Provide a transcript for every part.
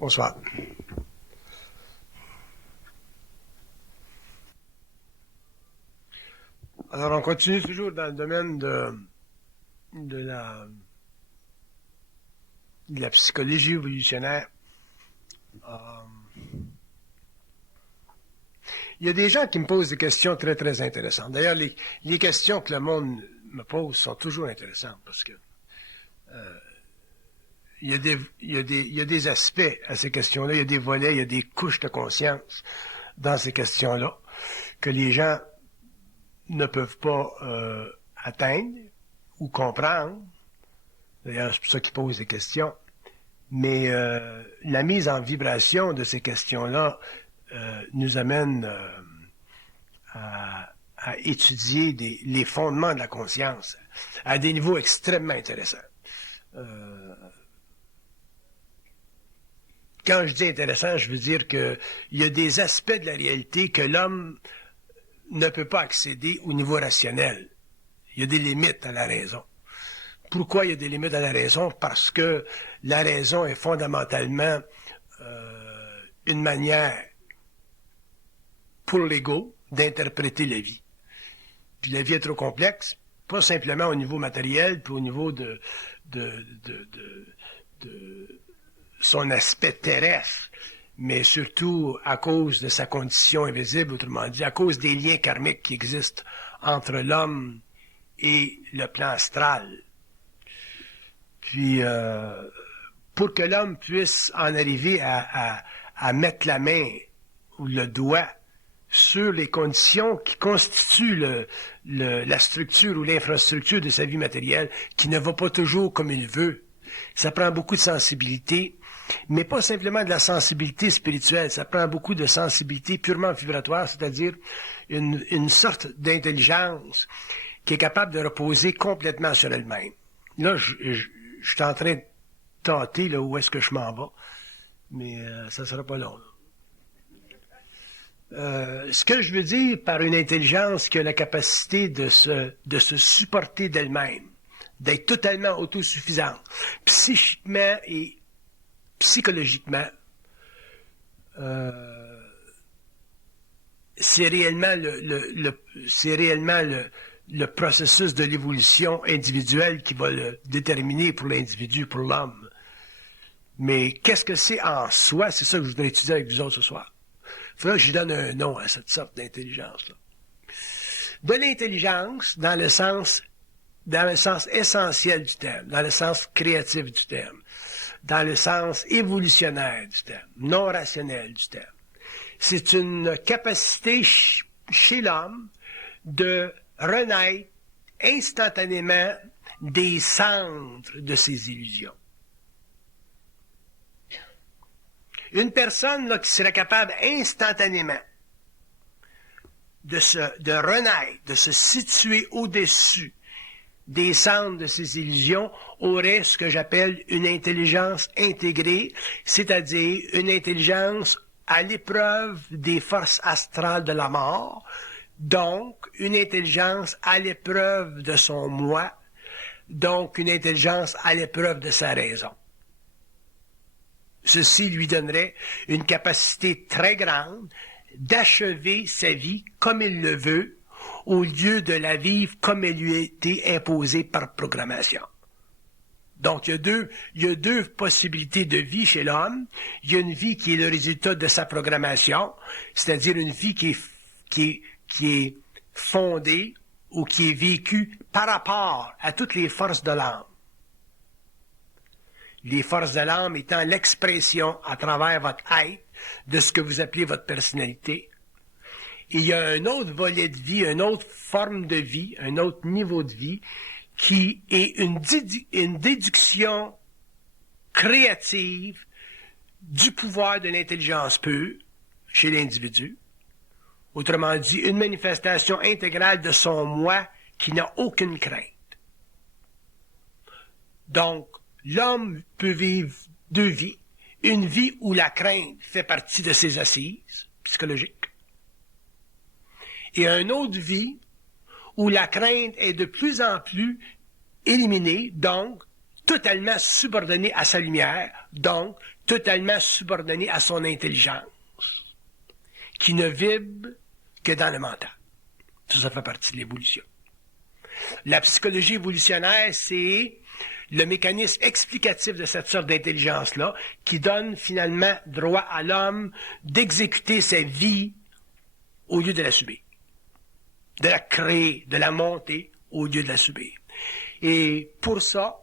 Bonsoir. Alors, on continue toujours dans le domaine de la psychologie évolutionnaire. Il y a des gens qui me posent des questions très, très intéressantes. D'ailleurs, les questions que le monde me pose sont toujours intéressantes parce que il y a des aspects à ces questions-là, il y a des volets, il y a des couches de conscience dans ces questions-là que les gens ne peuvent pas atteindre ou comprendre. D'ailleurs, c'est pour ça qu'ils posent des questions. Mais la mise en vibration de ces questions-là nous amène à étudier les fondements de la conscience à des niveaux extrêmement intéressants. Quand je dis intéressant, je veux dire qu'il y a des aspects de la réalité que l'homme ne peut pas accéder au niveau rationnel. Il y a des limites à la raison. Pourquoi il y a des limites à la raison? Parce que la raison est fondamentalement une manière pour l'ego d'interpréter la vie. Puis la vie est trop complexe, pas simplement au niveau matériel, puis au niveau de son aspect terrestre, mais surtout à cause de sa condition invisible, autrement dit, à cause des liens karmiques qui existent entre l'homme et le plan astral. Puis, pour que l'homme puisse en arriver à mettre la main ou le doigt sur les conditions qui constituent la structure ou l'infrastructure de sa vie matérielle, qui ne va pas toujours comme il veut, ça prend beaucoup de sensibilité, mais pas simplement de la sensibilité spirituelle, ça prend beaucoup de sensibilité purement vibratoire, c'est-à-dire une sorte d'intelligence qui est capable de reposer complètement sur elle-même. Là, je suis en train de tâter là, où est-ce que je m'en vais, mais ça ne sera pas long. Ce que je veux dire par une intelligence qui a la capacité de se supporter d'elle-même, d'être totalement autosuffisante, psychiquement et psychologiquement, c'est réellement le processus de l'évolution individuelle qui va le déterminer pour l'individu, pour l'homme. Mais qu'est-ce que c'est en soi? C'est ça que je voudrais étudier avec vous autres ce soir. Il faudrait que je donne un nom à cette sorte d'intelligence-là. De l'intelligence, dans le sens essentiel du terme, dans le sens créatif du terme, dans le sens évolutionnaire du terme, non rationnel du terme. C'est une capacité chez l'homme de renaître instantanément des cendres de ses illusions. Une personne là, qui serait capable instantanément de renaître, de se situer au-dessus des cendres de ses illusions, aurait ce que j'appelle une intelligence intégrée, c'est-à-dire une intelligence à l'épreuve des forces astrales de la mort, donc une intelligence à l'épreuve de son moi, donc une intelligence à l'épreuve de sa raison. Ceci lui donnerait une capacité très grande d'achever sa vie comme il le veut, au lieu de la vivre comme elle lui a été imposée par programmation. Donc, il y a deux possibilités de vie chez l'homme. Il y a une vie qui est le résultat de sa programmation, c'est-à-dire une vie qui est fondée ou qui est vécue par rapport à toutes les forces de l'âme. Les forces de l'âme étant l'expression à travers votre être de ce que vous appelez votre personnalité. Et il y a un autre volet de vie, une autre forme de vie, un autre niveau de vie, qui est une déduction créative du pouvoir de l'intelligence pure chez l'individu. Autrement dit, une manifestation intégrale de son moi qui n'a aucune crainte. Donc, l'homme peut vivre deux vies. Une vie où la crainte fait partie de ses assises psychologiques. Et une autre vie où la crainte est de plus en plus éliminée, donc totalement subordonné à sa lumière, donc totalement subordonné à son intelligence, qui ne vibre que dans le mental. Ça fait partie de l'évolution. La psychologie évolutionnaire, c'est le mécanisme explicatif de cette sorte d'intelligence-là qui donne finalement droit à l'homme d'exécuter sa vie au lieu de la subir, de la créer, de la monter au lieu de la subir. Et pour ça,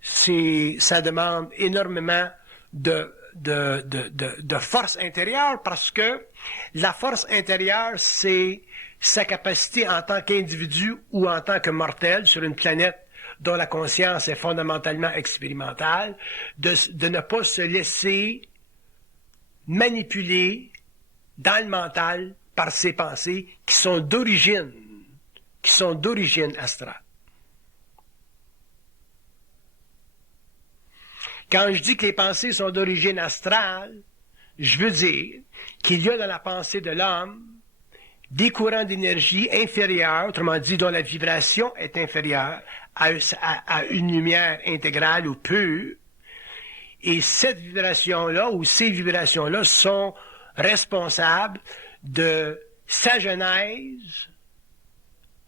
ça demande énormément de force intérieure parce que la force intérieure, c'est sa capacité en tant qu'individu ou en tant que mortel sur une planète dont la conscience est fondamentalement expérimentale, de ne pas se laisser manipuler dans le mental par ses pensées qui sont d'origine astrale. Quand je dis que les pensées sont d'origine astrale, je veux dire qu'il y a dans la pensée de l'homme des courants d'énergie inférieurs, autrement dit, dont la vibration est inférieure à une lumière intégrale ou pure, et cette vibration-là, ou ces vibrations-là, sont responsables de sa genèse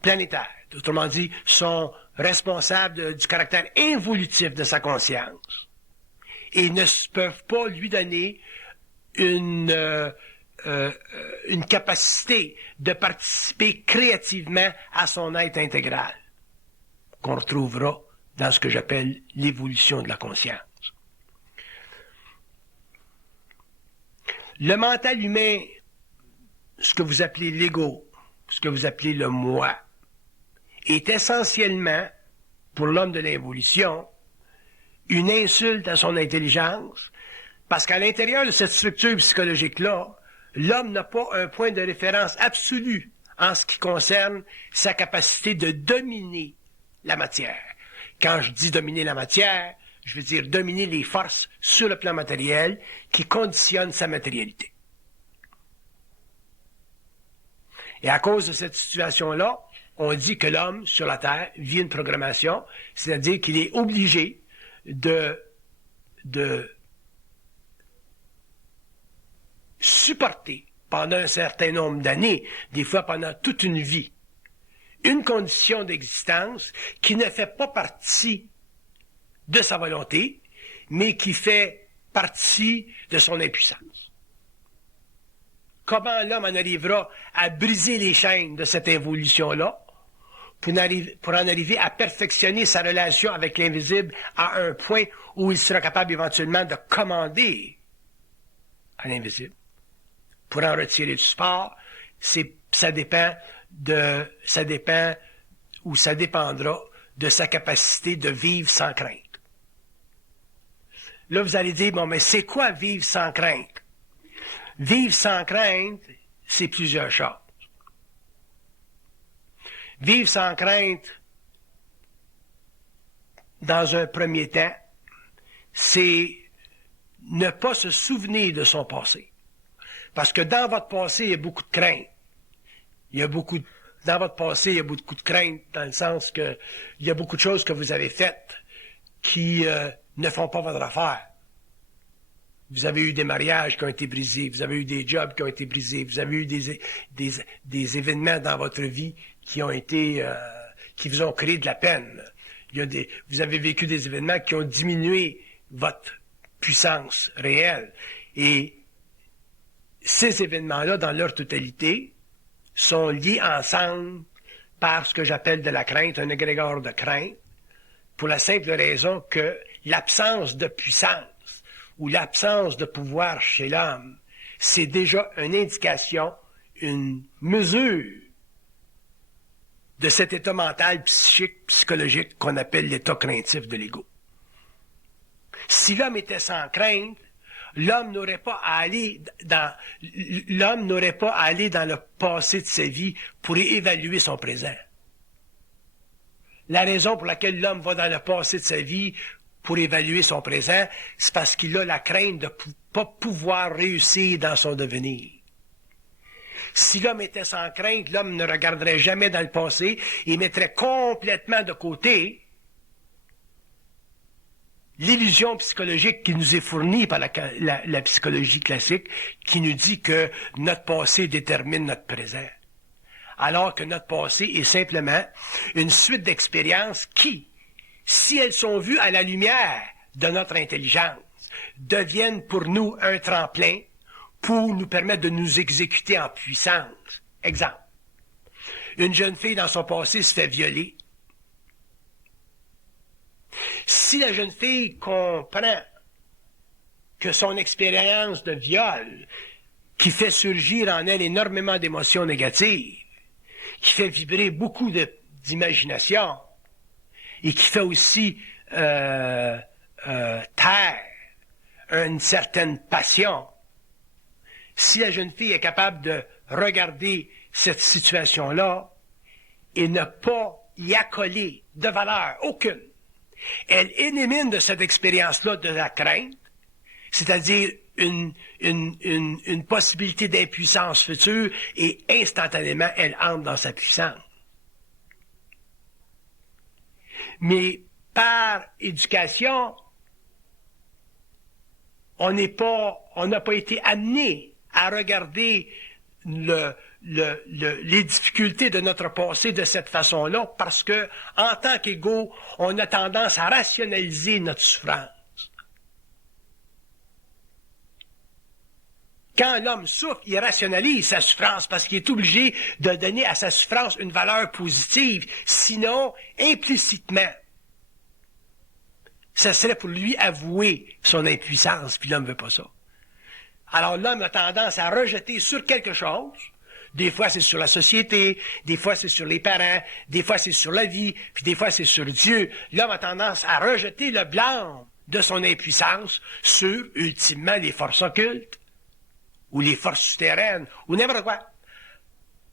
planétaire. Autrement dit, sont responsables du caractère involutif de sa conscience. Et ne peuvent pas lui donner une capacité de participer créativement à son être intégral, qu'on retrouvera dans ce que j'appelle l'évolution de la conscience. Le mental humain, ce que vous appelez l'ego, ce que vous appelez le moi, est essentiellement, pour l'homme de l'évolution, une insulte à son intelligence, parce qu'à l'intérieur de cette structure psychologique-là, l'homme n'a pas un point de référence absolu en ce qui concerne sa capacité de dominer la matière. Quand je dis dominer la matière, je veux dire dominer les forces sur le plan matériel qui conditionnent sa matérialité. Et à cause de cette situation-là, on dit que l'homme sur la Terre vit une programmation, c'est-à-dire qu'il est obligé de supporter pendant un certain nombre d'années, des fois pendant toute une vie, une condition d'existence qui ne fait pas partie de sa volonté, mais qui fait partie de son impuissance. Comment l'homme en arrivera à briser les chaînes de cette évolution-là pour en arriver à perfectionner sa relation avec l'invisible à un point où il sera capable éventuellement de commander à l'invisible? Pour en retirer du support, ça dépendra de sa capacité de vivre sans crainte. Là, vous allez dire, bon, mais c'est quoi vivre sans crainte? Vivre sans crainte, c'est plusieurs choses. Vivre sans crainte, dans un premier temps, c'est ne pas se souvenir de son passé. Parce que dans votre passé, il y a beaucoup de crainte. Dans votre passé, il y a beaucoup de crainte, dans le sens que il y a beaucoup de choses que vous avez faites qui ne font pas votre affaire. Vous avez eu des mariages qui ont été brisés, vous avez eu des jobs qui ont été brisés, vous avez eu des événements dans votre vie qui ont été, qui vous ont créé de la peine. Vous avez vécu des événements qui ont diminué votre puissance réelle. Et ces événements-là, dans leur totalité, sont liés ensemble par ce que j'appelle de la crainte, un égrégore de crainte, pour la simple raison que l'absence de puissance ou l'absence de pouvoir chez l'homme, c'est déjà une indication, une mesure de cet état mental, psychique, psychologique qu'on appelle l'état craintif de l'ego. Si l'homme était sans crainte, l'homme n'aurait pas à aller dans le passé de sa vie pour évaluer son présent. La raison pour laquelle l'homme va dans le passé de sa vie pour évaluer son présent, c'est parce qu'il a la crainte de ne pas pouvoir réussir dans son devenir. Si l'homme était sans crainte, l'homme ne regarderait jamais dans le passé et mettrait complètement de côté l'illusion psychologique qui nous est fournie par la psychologie classique, qui nous dit que notre passé détermine notre présent. Alors que notre passé est simplement une suite d'expériences qui, si elles sont vues à la lumière de notre intelligence, deviennent pour nous un tremplin pour nous permettre de nous exécuter en puissance. Exemple. Une jeune fille dans son passé se fait violer. Si la jeune fille comprend que son expérience de viol, qui fait surgir en elle énormément d'émotions négatives, qui fait vibrer beaucoup d'imagination, et qui fait aussi taire une certaine passion, si la jeune fille est capable de regarder cette situation-là et ne pas y accoler de valeur aucune, elle élimine de cette expérience-là de la crainte, c'est-à-dire une possibilité d'impuissance future, et instantanément, elle entre dans sa puissance. Mais par éducation, on n'a pas été amené à regarder les difficultés de notre passé de cette façon-là, parce que, en tant qu'égaux, on a tendance à rationaliser notre souffrance. Quand l'homme souffre, il rationalise sa souffrance parce qu'il est obligé de donner à sa souffrance une valeur positive. Sinon, implicitement, ça serait pour lui avouer son impuissance, puis l'homme ne veut pas ça. Alors l'homme a tendance à rejeter sur quelque chose. Des fois, c'est sur la société, des fois, c'est sur les parents, des fois, c'est sur la vie, puis des fois, c'est sur Dieu. L'homme a tendance à rejeter le blâme de son impuissance sur, ultimement, les forces occultes, ou les forces souterraines, ou n'importe quoi.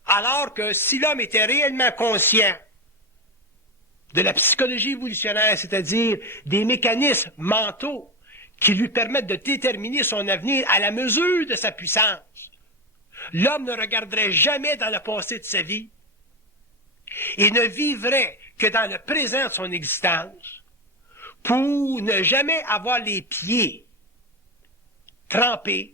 Alors que si l'homme était réellement conscient de la psychologie évolutionnaire, c'est-à-dire des mécanismes mentaux qui lui permettent de déterminer son avenir à la mesure de sa puissance, l'homme ne regarderait jamais dans le passé de sa vie et ne vivrait que dans le présent de son existence pour ne jamais avoir les pieds trempés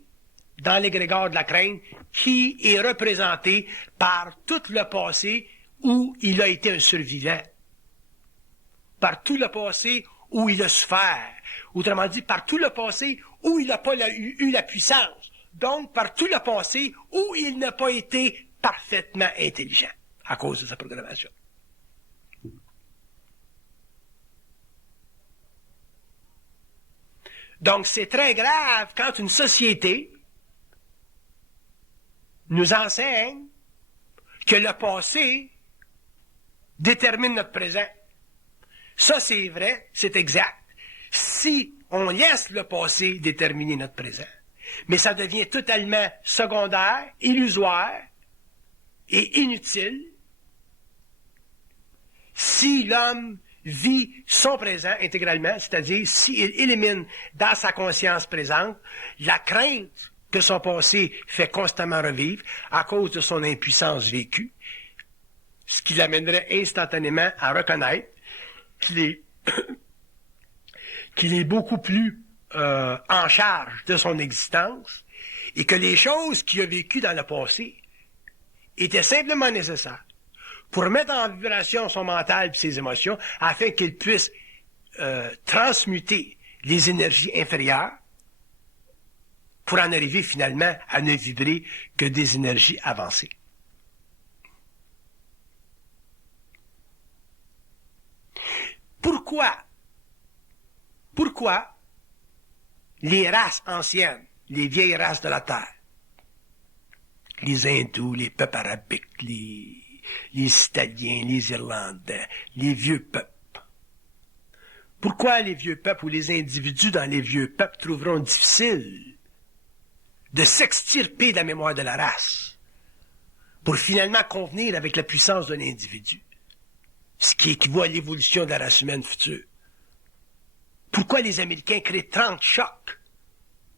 dans l'égrégore de la crainte qui est représenté par tout le passé où il a été un survivant, par tout le passé où il a souffert, autrement dit, par tout le passé où il n'a pas eu la puissance, donc par tout le passé où il n'a pas été parfaitement intelligent à cause de sa programmation. Donc c'est très grave quand une société nous enseigne que le passé détermine notre présent. Ça, c'est vrai, c'est exact. Si on laisse le passé déterminer notre présent, mais ça devient totalement secondaire, illusoire et inutile si l'homme vit son présent intégralement, c'est-à-dire s'il élimine dans sa conscience présente la crainte que son passé fait constamment revivre à cause de son impuissance vécue, ce qui l'amènerait instantanément à reconnaître qu'il est beaucoup plus en charge de son existence et que les choses qu'il a vécues dans le passé étaient simplement nécessaires pour mettre en vibration son mental et ses émotions afin qu'il puisse transmuter les énergies inférieures pour en arriver finalement à ne vibrer que des énergies avancées. Pourquoi les races anciennes, les vieilles races de la Terre, les hindous, les peuples arabiques, les Italiens, les Irlandais, les vieux peuples, pourquoi les vieux peuples ou les individus dans les vieux peuples trouveront difficile de s'extirper de la mémoire de la race pour finalement convenir avec la puissance d'un individu, ce qui équivaut à l'évolution de la race humaine future? Pourquoi les Américains créent 30 chocs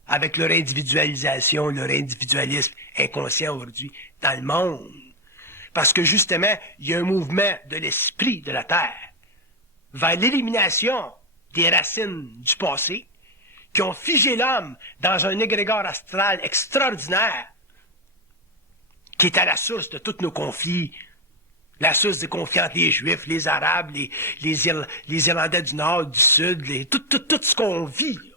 avec leur individualisation, leur individualisme inconscient aujourd'hui dans le monde? Parce que justement, il y a un mouvement de l'esprit de la Terre vers l'élimination des racines du passé, qui ont figé l'homme dans un égrégore astral extraordinaire, qui est à la source de tous nos conflits, la source des conflits entre les Juifs, les Arabes, les Irlandais du Nord, du Sud, tout ce qu'on vit. Là.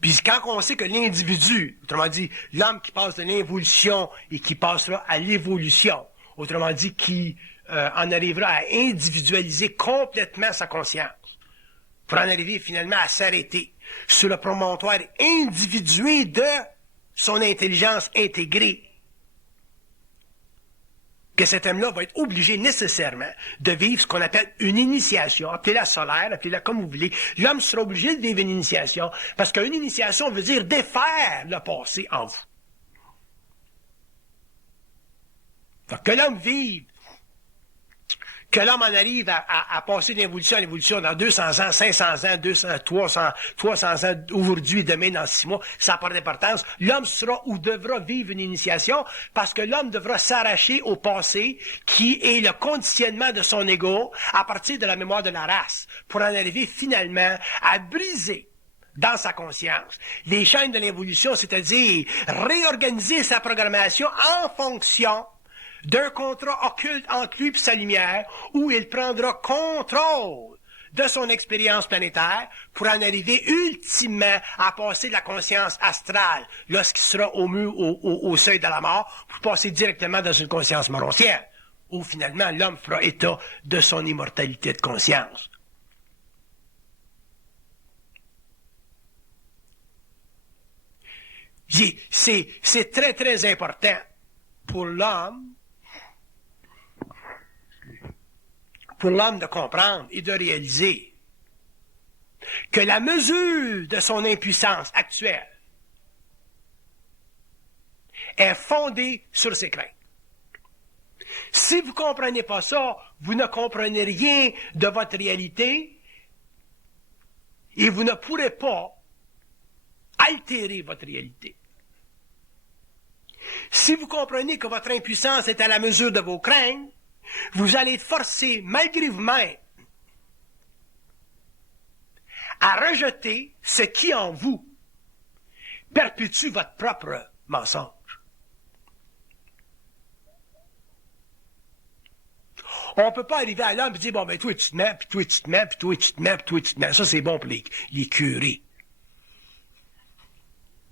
Puis quand on sait que l'individu, autrement dit, l'homme qui passe de l'involution et qui passera à l'évolution, autrement dit, qui en arrivera à individualiser complètement sa conscience, pour en arriver finalement à s'arrêter sur le promontoire individué de son intelligence intégrée, que cet homme-là va être obligé nécessairement de vivre ce qu'on appelle une initiation. Appelez-la solaire, appelez-la comme vous voulez. L'homme sera obligé de vivre une initiation, parce qu'une initiation veut dire défaire le passé en vous. Donc, que l'homme vive, que l'homme en arrive à passer d'évolution à l'évolution dans 200 ans, 500 ans, 200, 300 ans, aujourd'hui, demain, dans 6 mois, ça n'a pas d'importance. L'homme sera ou devra vivre une initiation parce que l'homme devra s'arracher au passé qui est le conditionnement de son ego à partir de la mémoire de la race pour en arriver finalement à briser dans sa conscience les chaînes de l'évolution, c'est-à-dire réorganiser sa programmation en fonction d'un contrat occulte entre lui et sa lumière, où il prendra contrôle de son expérience planétaire pour en arriver ultimement à passer de la conscience astrale lorsqu'il sera au seuil de la mort, pour passer directement dans une conscience moroncière, où finalement l'homme fera état de son immortalité de conscience. C'est très très important pour l'homme de comprendre et de réaliser que la mesure de son impuissance actuelle est fondée sur ses craintes. Si vous ne comprenez pas ça, vous ne comprenez rien de votre réalité et vous ne pourrez pas altérer votre réalité. Si vous comprenez que votre impuissance est à la mesure de vos craintes, vous allez être forcé, malgré vous-même, à rejeter ce qui en vous perpétue votre propre mensonge. On ne peut pas arriver à l'homme et dire, bon, ben, toi, tu te mets, puis toi, tu te mets, puis toi, tu te mets, puis toi, tu te mets. Ça, c'est bon pour les curés,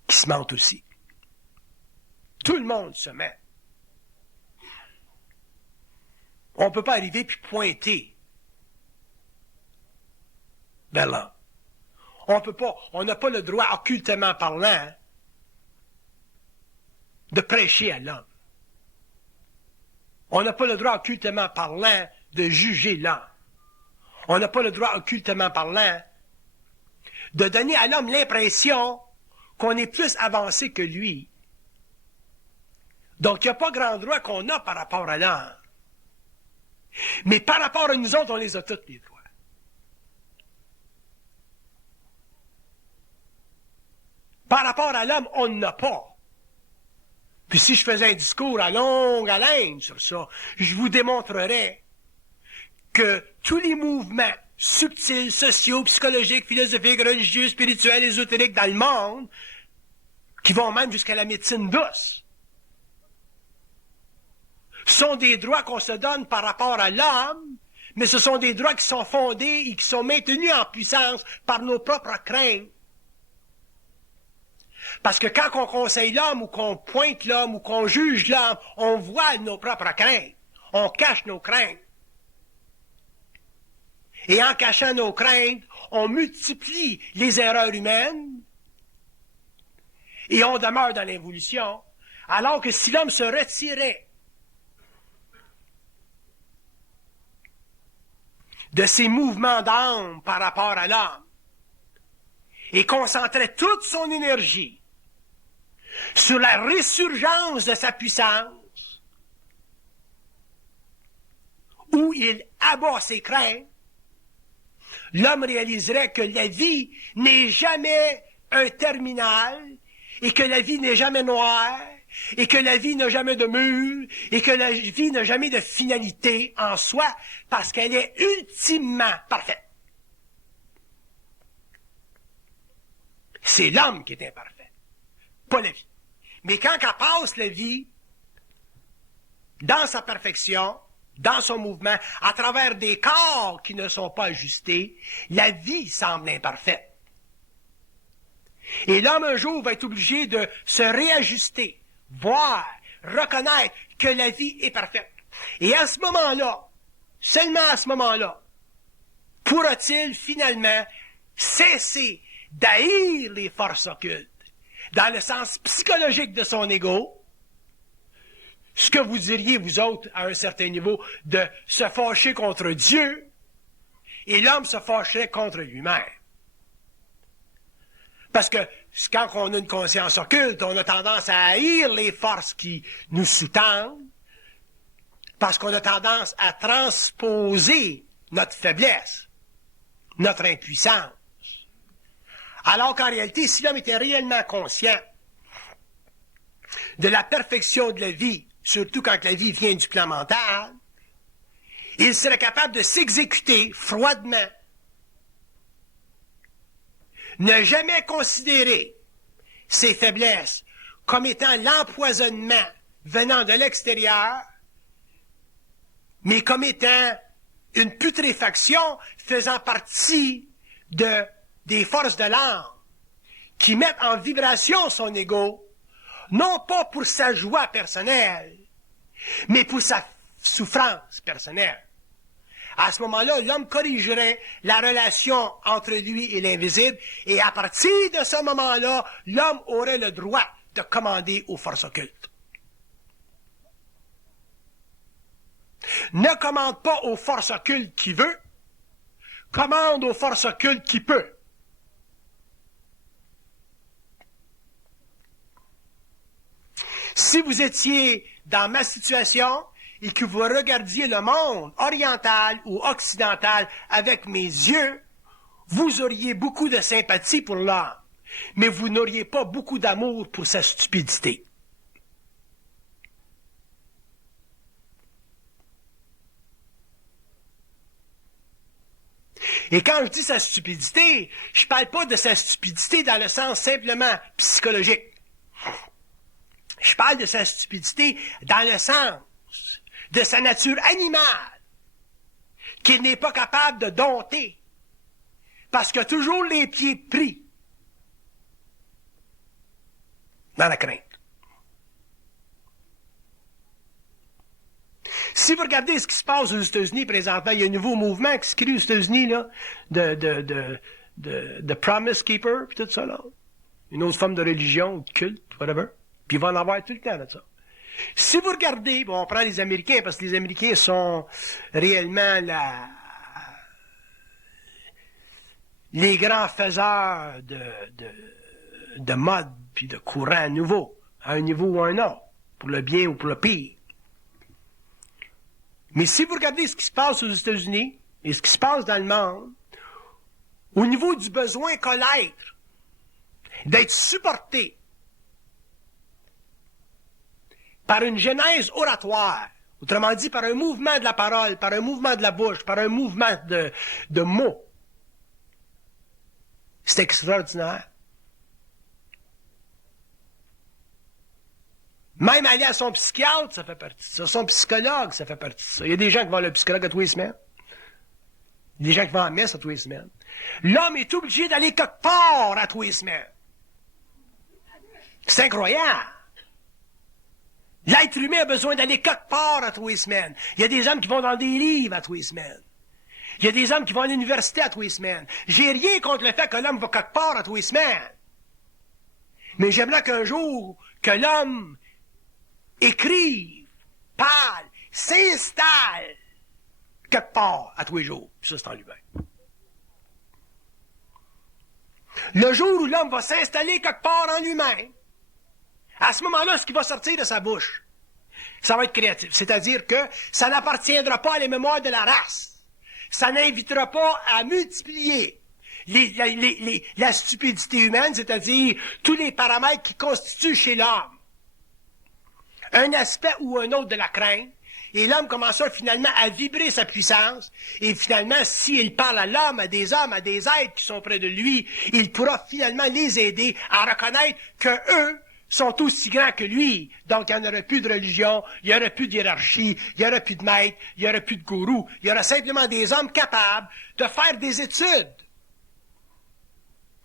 qui se mentent aussi. Tout le monde se met. On ne peut pas arriver puis pointer vers l'homme. On n'a pas le droit, occultement parlant, de prêcher à l'homme. On n'a pas le droit, occultement parlant, de juger l'homme. On n'a pas le droit, occultement parlant, de donner à l'homme l'impression qu'on est plus avancé que lui. Donc, il n'y a pas grand droit qu'on a par rapport à l'homme. Mais par rapport à nous autres, on les a tous, les droits. Par rapport à l'homme, on n'en a pas. Puis si je faisais un discours à longue haleine sur ça, je vous démontrerais que tous les mouvements subtils, sociaux, psychologiques, philosophiques, religieux, spirituels, ésotériques dans le monde, qui vont même jusqu'à la médecine douce, sont des droits qu'on se donne par rapport à l'homme, mais ce sont des droits qui sont fondés et qui sont maintenus en puissance par nos propres craintes. Parce que quand on conseille l'homme, ou qu'on pointe l'homme, ou qu'on juge l'homme, on voit nos propres craintes. On cache nos craintes. Et en cachant nos craintes, on multiplie les erreurs humaines et on demeure dans l'évolution. Alors que si l'homme se retirait de ses mouvements d'âme par rapport à l'homme et concentrait toute son énergie sur la résurgence de sa puissance, où il abat ses craintes, l'homme réaliserait que la vie n'est jamais un terminal et que la vie n'est jamais noire et que la vie n'a jamais de mur, et que la vie n'a jamais de finalité en soi, parce qu'elle est ultimement parfaite. C'est l'homme qui est imparfait, pas la vie. Mais quand elle passe la vie, dans sa perfection, dans son mouvement, à travers des corps qui ne sont pas ajustés, la vie semble imparfaite. Et l'homme, un jour, va être obligé de se réajuster, voir, reconnaître que la vie est parfaite. Et à ce moment-là, seulement à ce moment-là, pourra-t-il finalement cesser d'haïr les forces occultes, dans le sens psychologique de son ego, ce que vous diriez, vous autres, à un certain niveau, de se fâcher contre Dieu, et l'homme se fâcherait contre lui-même. Parce que quand on a une conscience occulte, on a tendance à haïr les forces qui nous sous-tendent, parce qu'on a tendance à transposer notre faiblesse, notre impuissance. Alors qu'en réalité, si l'homme était réellement conscient de la perfection de la vie, surtout quand la vie vient du plan mental, il serait capable de s'exécuter froidement. Ne jamais considérer ses faiblesses comme étant l'empoisonnement venant de l'extérieur, mais comme étant une putréfaction faisant partie des forces de l'âme qui mettent en vibration son ego, non pas pour sa joie personnelle, mais pour sa souffrance personnelle. À ce moment-là, l'homme corrigerait la relation entre lui et l'invisible, et à partir de ce moment-là, l'homme aurait le droit de commander aux forces occultes. Ne commande pas aux forces occultes qui veut, commande aux forces occultes qui peut. Si vous étiez dans ma situation et que vous regardiez le monde oriental ou occidental avec mes yeux, vous auriez beaucoup de sympathie pour l'homme, mais vous n'auriez pas beaucoup d'amour pour sa stupidité. Et quand je dis sa stupidité, je ne parle pas de sa stupidité dans le sens simplement psychologique. Je parle de sa stupidité dans le sens de sa nature animale, qu'il n'est pas capable de dompter, parce qu'il a toujours les pieds pris dans la crainte. Si vous regardez ce qui se passe aux États-Unis présentement, il y a un nouveau mouvement qui se crée aux États-Unis, là, de Promise Keeper, puis tout ça, là. Une autre forme de religion, de culte, whatever. Puis il va en avoir tout le temps de ça. Si vous regardez, bon, on prend les Américains, parce que les Américains sont réellement les grands faiseurs de mode puis de courants nouveaux, à un niveau ou à un autre, pour le bien ou pour le pire. Mais si vous regardez ce qui se passe aux États-Unis et ce qui se passe dans le monde, au niveau du besoin qu'a l'être d'être supporté par une genèse oratoire, autrement dit par un mouvement de la parole, par un mouvement de la bouche, par un mouvement de mots, c'est extraordinaire. Même aller à son psychiatre, ça fait partie de ça. Son psychologue, ça fait partie de ça. Il y a des gens qui vont à le psychologue à tous les semaines. Il y a des gens qui vont à messe à tous les semaines. L'homme est obligé d'aller quelque part à tous les semaines. C'est incroyable. L'être humain a besoin d'aller quelque part à tous les semaines. Il y a des hommes qui vont dans des livres à tous les semaines. Il y a des hommes qui vont à l'université à tous les semaines. J'ai rien contre le fait que l'homme va quelque part à tous les semaines. Mais j'aimerais qu'un jour, que l'homme écrive, parle, s'installe quelque part à tous les jours. Puis ça, c'est en lui-même. Le jour où l'homme va s'installer quelque part en lui-même, à ce moment-là, ce qui va sortir de sa bouche, ça va être créatif. C'est-à-dire que ça n'appartiendra pas à les mémoires de la race. Ça n'invitera pas à multiplier la stupidité humaine, c'est-à-dire tous les paramètres qui constituent chez l'homme un aspect ou un autre de la crainte, et l'homme commencera finalement à vibrer sa puissance, et finalement, s'il parle à l'homme, à des hommes, à des êtres qui sont près de lui, il pourra finalement les aider à reconnaître que eux sont aussi grands que lui. Donc, il n'y en aurait plus de religion, il n'y aurait plus de hiérarchie, il n'y aurait plus de maître, il n'y aurait plus de gourou. Il y aura simplement des hommes capables de faire des études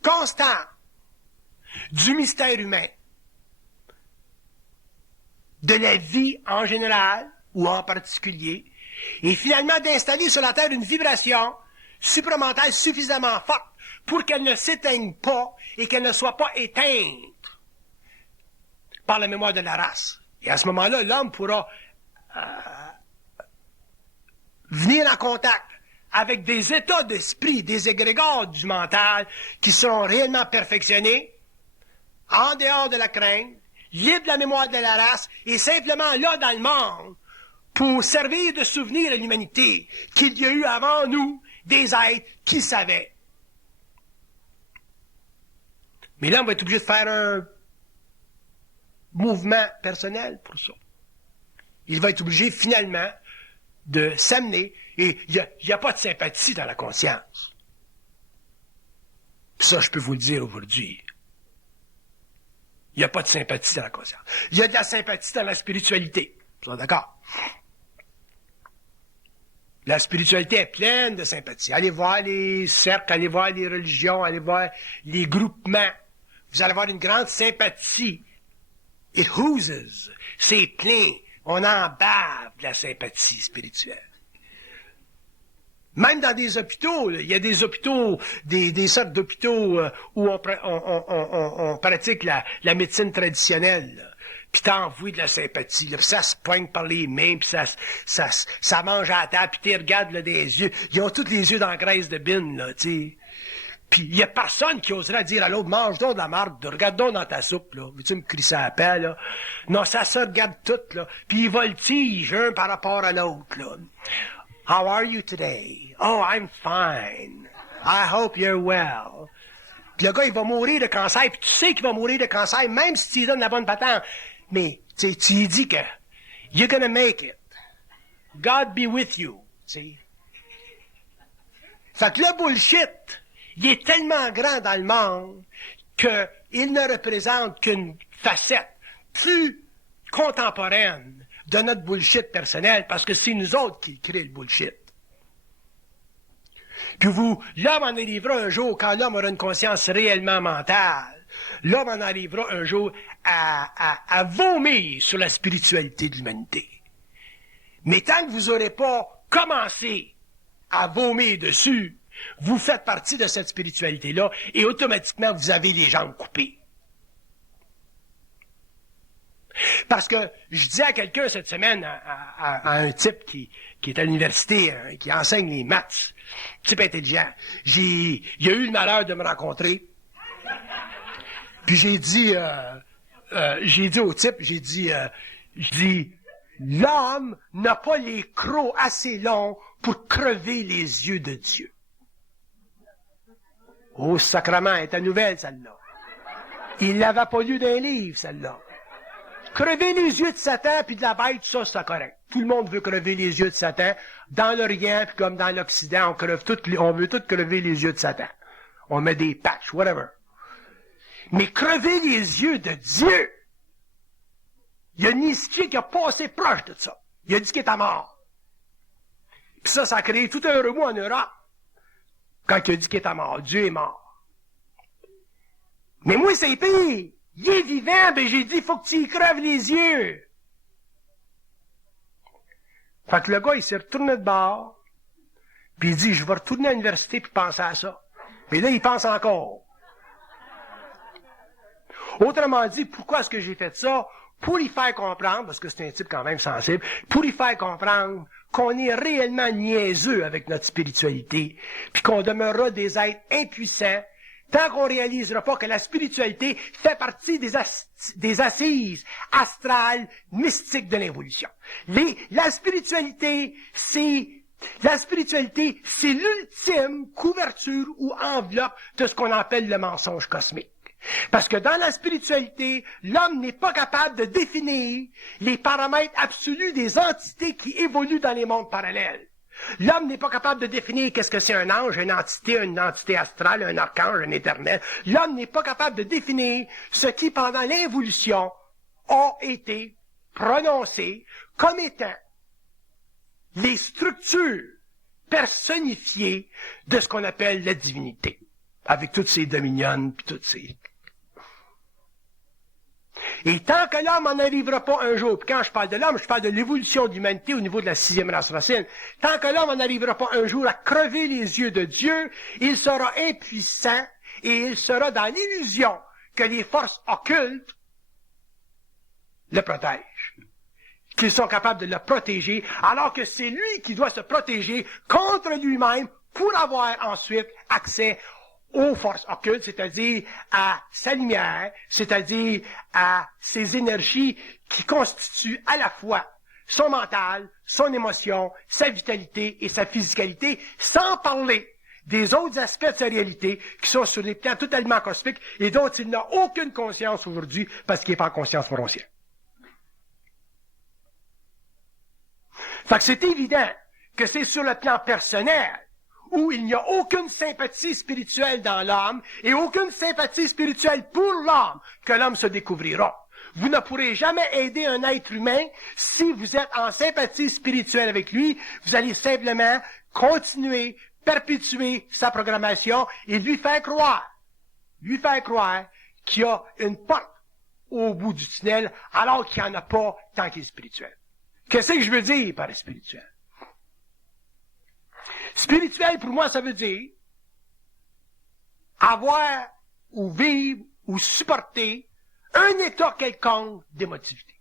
constantes du mystère humain, de la vie en général ou en particulier, et finalement d'installer sur la Terre une vibration supramentale suffisamment forte pour qu'elle ne s'éteigne pas et qu'elle ne soit pas éteinte par la mémoire de la race. Et à ce moment-là, l'homme pourra venir en contact avec des états d'esprit, des égrégores du mental qui seront réellement perfectionnés, en dehors de la crainte, libres de la mémoire de la race, et simplement là dans le monde, pour servir de souvenir à l'humanité qu'il y a eu avant nous des êtres qui savaient. Mais là, on va être obligé de faire un mouvement personnel pour ça. Il va être obligé finalement de s'amener, et il n'y a pas de sympathie dans la conscience. Ça, je peux vous le dire aujourd'hui. Il n'y a pas de sympathie dans la conscience. Il y a de la sympathie dans la spiritualité. Vous êtes d'accord? La spiritualité est pleine de sympathie. Allez voir les cercles, allez voir les religions, allez voir les groupements. Vous allez avoir une grande sympathie. It oozes. C'est plein. On en bave de la sympathie spirituelle. Même dans des hôpitaux, là, il y a des hôpitaux, des sortes d'hôpitaux où on pratique la médecine traditionnelle. Là. Puis t'as envie de la sympathie, là, puis ça se poigne par les mains, puis ça mange à la table, puis tu regardes là, des yeux. Ils ont tous les yeux dans la graisse de bine, là, tu sais. Puis il y a personne qui oserait dire à l'autre, mange donc de la marde, regarde donc dans ta soupe, là. Veux-tu me crisser à la paix, là? Non, ça se regarde tout, là. Puis ils voltigent un par rapport à l'autre, là. How are you today? Oh, I'm fine. I hope you're well. Puis le gars, il va mourir de cancer, puis tu sais qu'il va mourir de cancer, même si tu lui donnes la bonne patente. Mais, tu lui dis que you're gonna make it. God be with you. T'sais. Fait que le bullshit, il est tellement grand dans le monde qu'il ne représente qu'une facette plus contemporaine de notre bullshit personnel, parce que c'est nous autres qui créons le bullshit. Puis l'homme en arrivera un jour, quand l'homme aura une conscience réellement mentale, l'homme en arrivera un jour à vomir sur la spiritualité de l'humanité. Mais tant que vous n'aurez pas commencé à vomir dessus, vous faites partie de cette spiritualité-là et automatiquement, vous avez les jambes coupées. Parce que je disais à quelqu'un cette semaine, à un type qui est à l'université, hein, qui enseigne les maths, type intelligent, il a eu le malheur de me rencontrer. Puis j'ai dit au type, je dis, l'homme n'a pas les crocs assez longs pour crever les yeux de Dieu. Oh, sacrement, elle était nouvelle, celle-là. Il l'avait pas lu d'un livre, celle-là. Crever les yeux de Satan puis de la bête, ça, c'est correct. Tout le monde veut crever les yeux de Satan. Dans l'Orient, puis comme dans l'Occident, on veut tous crever les yeux de Satan. On met des patchs, whatever. Mais crever les yeux de Dieu, il y a Nietzsche qui a passé proche de ça. Il a dit qu'il était mort. Puis ça a créé tout un remous en Europe. Quand il a dit qu'il était mort, Dieu est mort. Mais moi, c'est pire. Il est vivant, ben j'ai dit, il faut que tu y creves les yeux. Fait que le gars, il s'est retourné de bord, puis il dit, je vais retourner à l'université puis penser à ça. Mais là, il pense encore. Autrement dit, pourquoi est-ce que j'ai fait ça? Pour y faire comprendre, parce que c'est un type quand même sensible, pour y faire comprendre qu'on est réellement niaiseux avec notre spiritualité, puis qu'on demeurera des êtres impuissants, tant qu'on ne réalisera pas que la spiritualité fait partie des assises astrales mystiques de l'évolution. La spiritualité, c'est l'ultime couverture ou enveloppe de ce qu'on appelle le mensonge cosmique. Parce que dans la spiritualité, l'homme n'est pas capable de définir les paramètres absolus des entités qui évoluent dans les mondes parallèles. L'homme n'est pas capable de définir qu'est-ce que c'est un ange, une entité astrale, un archange, un éternel. L'homme n'est pas capable de définir ce qui, pendant l'évolution, a été prononcé comme étant les structures personnifiées de ce qu'on appelle la divinité, avec toutes ses dominions, puis toutes ses... Et tant que l'homme n'en arrivera pas un jour, puis quand je parle de l'homme, je parle de l'évolution de l'humanité au niveau de la 6e race racine, tant que l'homme n'en arrivera pas un jour à crever les yeux de Dieu, il sera impuissant et il sera dans l'illusion que les forces occultes le protègent, qu'ils sont capables de le protéger, alors que c'est lui qui doit se protéger contre lui-même pour avoir ensuite accès aux forces occultes, c'est-à-dire à sa lumière, c'est-à-dire à ses énergies qui constituent à la fois son mental, son émotion, sa vitalité et sa physicalité, sans parler des autres aspects de sa réalité qui sont sur des plans totalement cosmiques et dont il n'a aucune conscience aujourd'hui parce qu'il n'est pas en conscience foncière. Fait que c'est évident que c'est sur le plan personnel où il n'y a aucune sympathie spirituelle dans l'homme et aucune sympathie spirituelle pour l'homme que l'homme se découvrira. Vous ne pourrez jamais aider un être humain si vous êtes en sympathie spirituelle avec lui. Vous allez simplement continuer, perpétuer sa programmation et lui faire croire qu'il y a une porte au bout du tunnel alors qu'il n'y en a pas tant qu'il est spirituel. Qu'est-ce que je veux dire par spirituel? Spirituel, pour moi, ça veut dire avoir ou vivre ou supporter un état quelconque d'émotivité.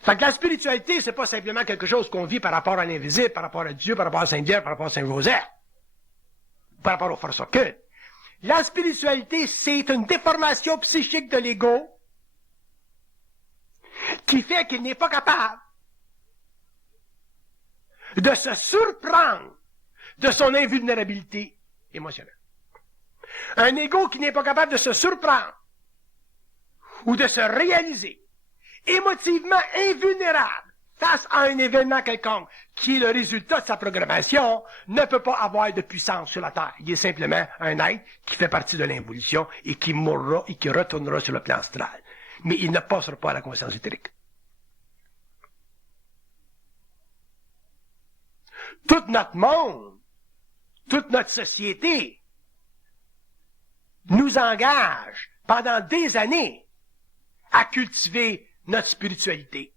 Fait que la spiritualité, c'est pas simplement quelque chose qu'on vit par rapport à l'invisible, par rapport à Dieu, par rapport à Saint-Pierre, par rapport à Saint-Joseph, par rapport aux forces occultes. La spiritualité, c'est une déformation psychique de l'ego qui fait qu'il n'est pas capable de se surprendre de son invulnérabilité émotionnelle. Un ego qui n'est pas capable de se surprendre ou de se réaliser émotivement invulnérable face à un événement quelconque qui est le résultat de sa programmation ne peut pas avoir de puissance sur la Terre. Il est simplement un être qui fait partie de l'involution et qui mourra et qui retournera sur le plan astral. Mais il ne passera pas à la conscience éthérique. Tout notre monde, toute notre société nous engage pendant des années à cultiver notre spiritualité.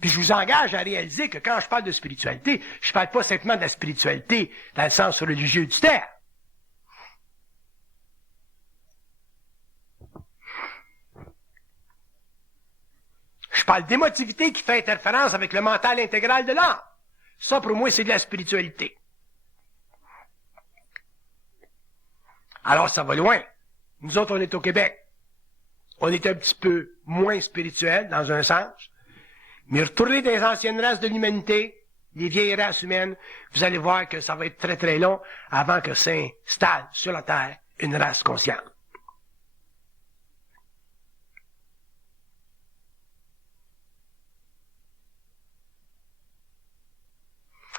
Puis je vous engage à réaliser que quand je parle de spiritualité, je ne parle pas simplement de la spiritualité dans le sens religieux du terme. Je parle d'émotivité qui fait interférence avec le mental intégral de l'âme. Ça, pour moi, c'est de la spiritualité. Alors, ça va loin. Nous autres, on est au Québec. On est un petit peu moins spirituel, dans un sens. Mais retournez dans les anciennes races de l'humanité, les vieilles races humaines, vous allez voir que ça va être très très long avant que s'installe sur la Terre une race consciente.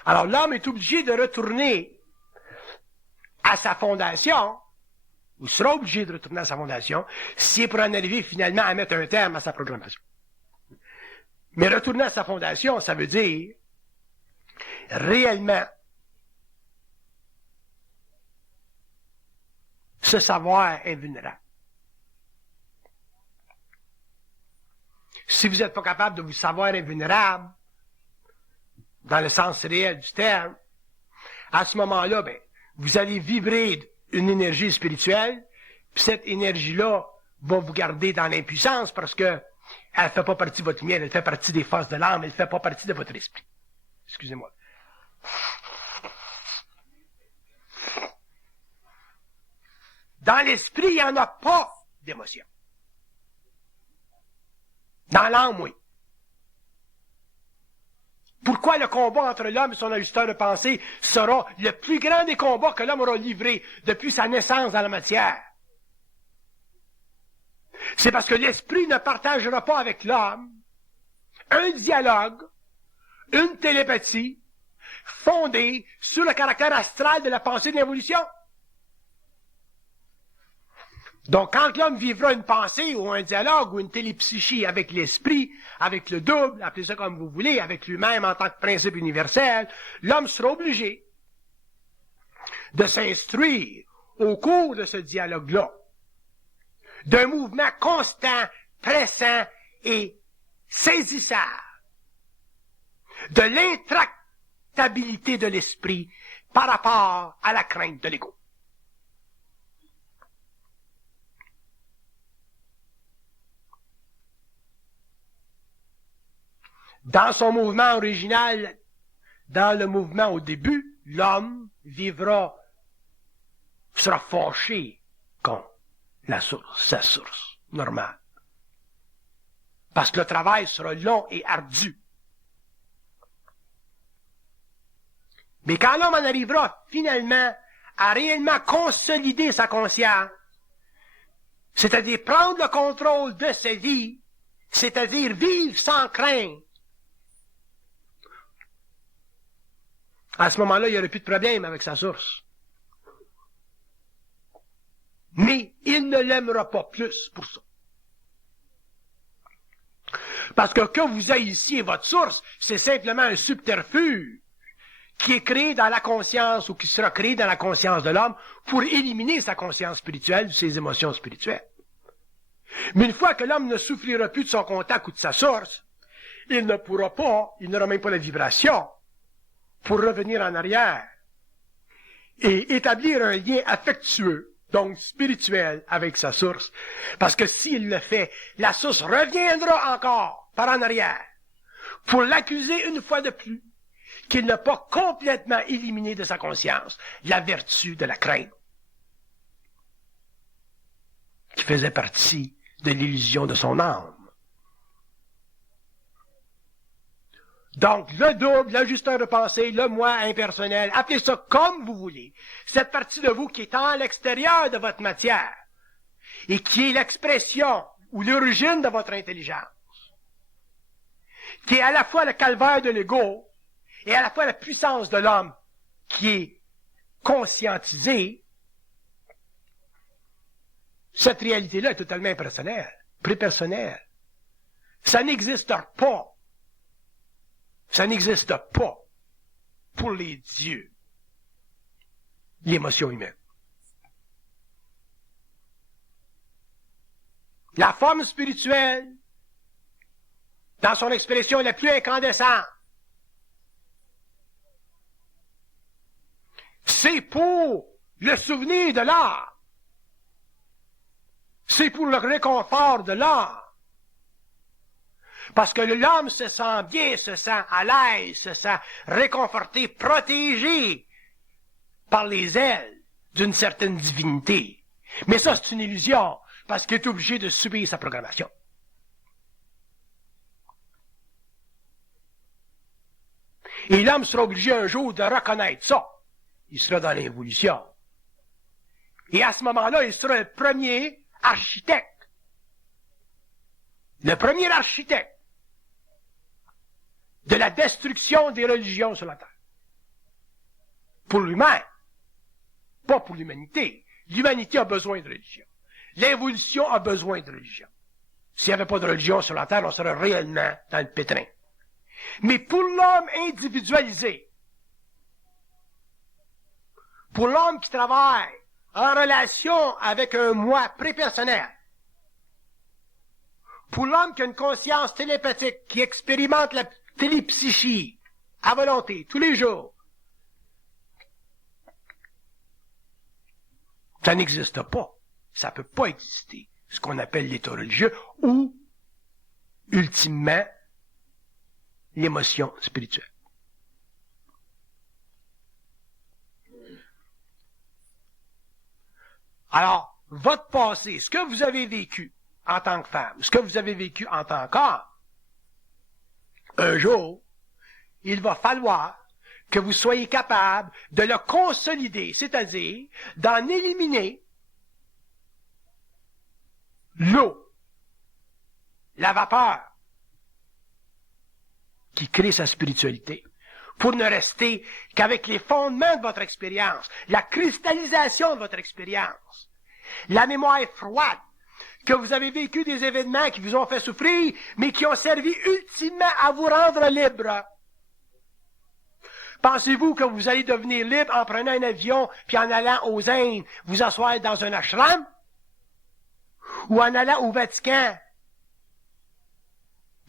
Alors l'homme est obligé de retourner à sa fondation, ou sera obligé de retourner à sa fondation, s'il est pour en arriver finalement à mettre un terme à sa programmation. Mais retourner à sa fondation, ça veut dire réellement se savoir invulnérable. Si vous n'êtes pas capable de vous savoir invulnérable, dans le sens réel du terme, à ce moment-là, ben, vous allez vibrer une énergie spirituelle, puis cette énergie-là va vous garder dans l'impuissance parce que elle ne fait pas partie de votre lumière, elle fait partie des forces de l'âme, elle ne fait pas partie de votre esprit. Excusez-moi. Dans l'esprit, il n'y en a pas d'émotion. Dans l'âme, oui. Pourquoi le combat entre l'homme et son ajusteur de pensée sera le plus grand des combats que l'homme aura livré depuis sa naissance dans la matière? C'est parce que l'esprit ne partagera pas avec l'homme un dialogue, une télépathie fondée sur le caractère astral de la pensée de l'évolution. Donc, quand l'homme vivra une pensée ou un dialogue ou une télépsychie avec l'esprit, avec le double, appelez ça comme vous voulez, avec lui-même en tant que principe universel, l'homme sera obligé de s'instruire au cours de ce dialogue-là d'un mouvement constant, pressant et saisissable de l'intractabilité de l'esprit par rapport à la crainte de l'ego. Dans son mouvement original, dans le mouvement au début, l'homme sera fâché contre sa source normale. Parce que le travail sera long et ardu. Mais quand l'homme en arrivera finalement à réellement consolider sa conscience, c'est-à-dire prendre le contrôle de sa vie, c'est-à-dire vivre sans crainte, à ce moment-là, il n'y aurait plus de problème avec sa source. Mais il ne l'aimera pas plus pour ça. Parce que vous haïssiez votre source, c'est simplement un subterfuge qui est créé dans la conscience ou qui sera créé dans la conscience de l'homme pour éliminer sa conscience spirituelle, ses émotions spirituelles. Mais une fois que l'homme ne souffrira plus de son contact ou de sa source, il n'aura même pas la vibration pour revenir en arrière et établir un lien affectueux, donc spirituel, avec sa source. Parce que s'il le fait, la source reviendra encore par en arrière pour l'accuser une fois de plus qu'il n'a pas complètement éliminé de sa conscience la vertu de la crainte, qui faisait partie de l'illusion de son âme. Donc, le double, l'ajusteur de pensée, le moi impersonnel, appelez ça comme vous voulez. Cette partie de vous qui est en l'extérieur de votre matière et qui est l'expression ou l'origine de votre intelligence, qui est à la fois le calvaire de l'ego et à la fois la puissance de l'homme qui est conscientisée, cette réalité-là est totalement impersonnelle, prépersonnelle. Ça n'existe pas. Ça n'existe pas pour les dieux, l'émotion humaine. La forme spirituelle, dans son expression la plus incandescente, c'est pour le souvenir de l'âme. C'est pour le réconfort de l'âme. Parce que l'homme se sent bien, se sent à l'aise, se sent réconforté, protégé par les ailes d'une certaine divinité. Mais ça, c'est une illusion, parce qu'il est obligé de subir sa programmation. Et l'homme sera obligé un jour de reconnaître ça. Il sera dans l'évolution. Et à ce moment-là, il sera le premier architecte. Le premier architecte de la destruction des religions sur la terre. Pour lui-même, pas pour l'humanité. L'humanité a besoin de religion. L'évolution a besoin de religion. S'il n'y avait pas de religion sur la terre, on serait réellement dans le pétrin. Mais pour l'homme individualisé, pour l'homme qui travaille en relation avec un moi prépersonnel, pour l'homme qui a une conscience télépathique, qui expérimente la télépsychie à volonté, tous les jours, ça n'existe pas. Ça ne peut pas exister. Ce qu'on appelle l'état religieux ou, ultimement, l'émotion spirituelle. Alors, votre passé, ce que vous avez vécu en tant que femme, ce que vous avez vécu en tant qu'homme, un jour, il va falloir que vous soyez capable de le consolider, c'est-à-dire d'en éliminer l'eau, la vapeur qui crée sa spiritualité, pour ne rester qu'avec les fondements de votre expérience, la cristallisation de votre expérience, la mémoire froide, que vous avez vécu des événements qui vous ont fait souffrir, mais qui ont servi ultimement à vous rendre libre. Pensez-vous que vous allez devenir libre en prenant un avion puis en allant aux Indes vous asseoir dans un ashram? Ou en allant au Vatican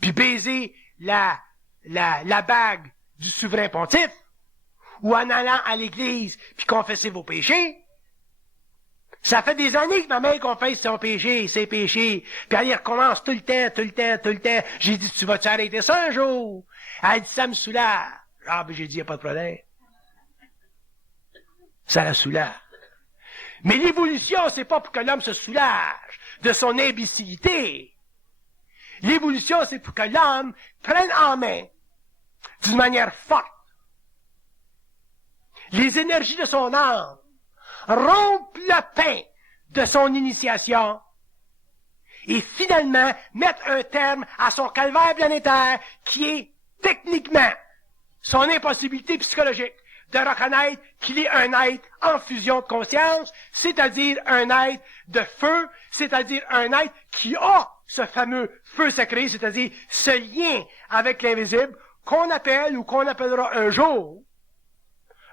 puis baiser la bague du souverain pontife? Ou en allant à l'église puis confesser vos péchés? Ça fait des années que ma mère confesse son péché, ses péchés, puis elle y recommence tout le temps. J'ai dit, tu vas-tu arrêter ça un jour? Elle dit, ça me soulage. Ah, ben j'ai dit, il n'y a pas de problème. Ça la soulage. Mais l'évolution, c'est pas pour que l'homme se soulage de son imbécilité. L'évolution, c'est pour que l'homme prenne en main, d'une manière forte, les énergies de son âme, rompe le pain de son initiation et finalement mettre un terme à son calvaire planétaire qui est techniquement son impossibilité psychologique de reconnaître qu'il est un être en fusion de conscience, c'est-à-dire un être de feu, c'est-à-dire un être qui a ce fameux feu sacré, c'est-à-dire ce lien avec l'invisible qu'on appelle ou qu'on appellera un jour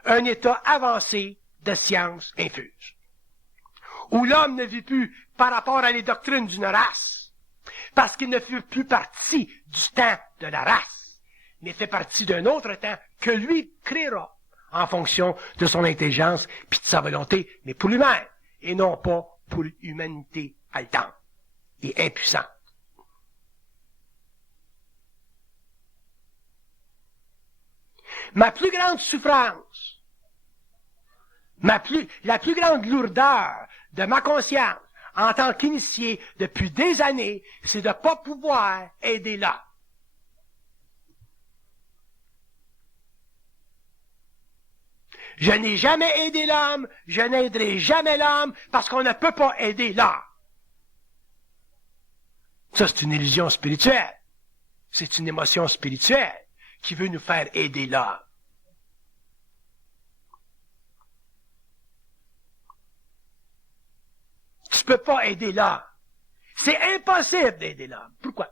un état avancé de science infuse, où l'homme ne vit plus par rapport à les doctrines d'une race, parce qu'il ne fait plus partie du temps de la race, mais fait partie d'un autre temps que lui créera en fonction de son intelligence puis de sa volonté, mais pour lui-même, et non pas pour l'humanité haletante et impuissante. Ma plus grande souffrance, la plus grande lourdeur de ma conscience en tant qu'initié depuis des années, c'est de ne pas pouvoir aider l'homme. Je n'ai jamais aidé l'homme, je n'aiderai jamais l'homme parce qu'on ne peut pas aider l'homme. Ça, c'est une illusion spirituelle. C'est une émotion spirituelle qui veut nous faire aider l'homme. Tu peux pas aider l'homme. C'est impossible d'aider l'homme. Pourquoi?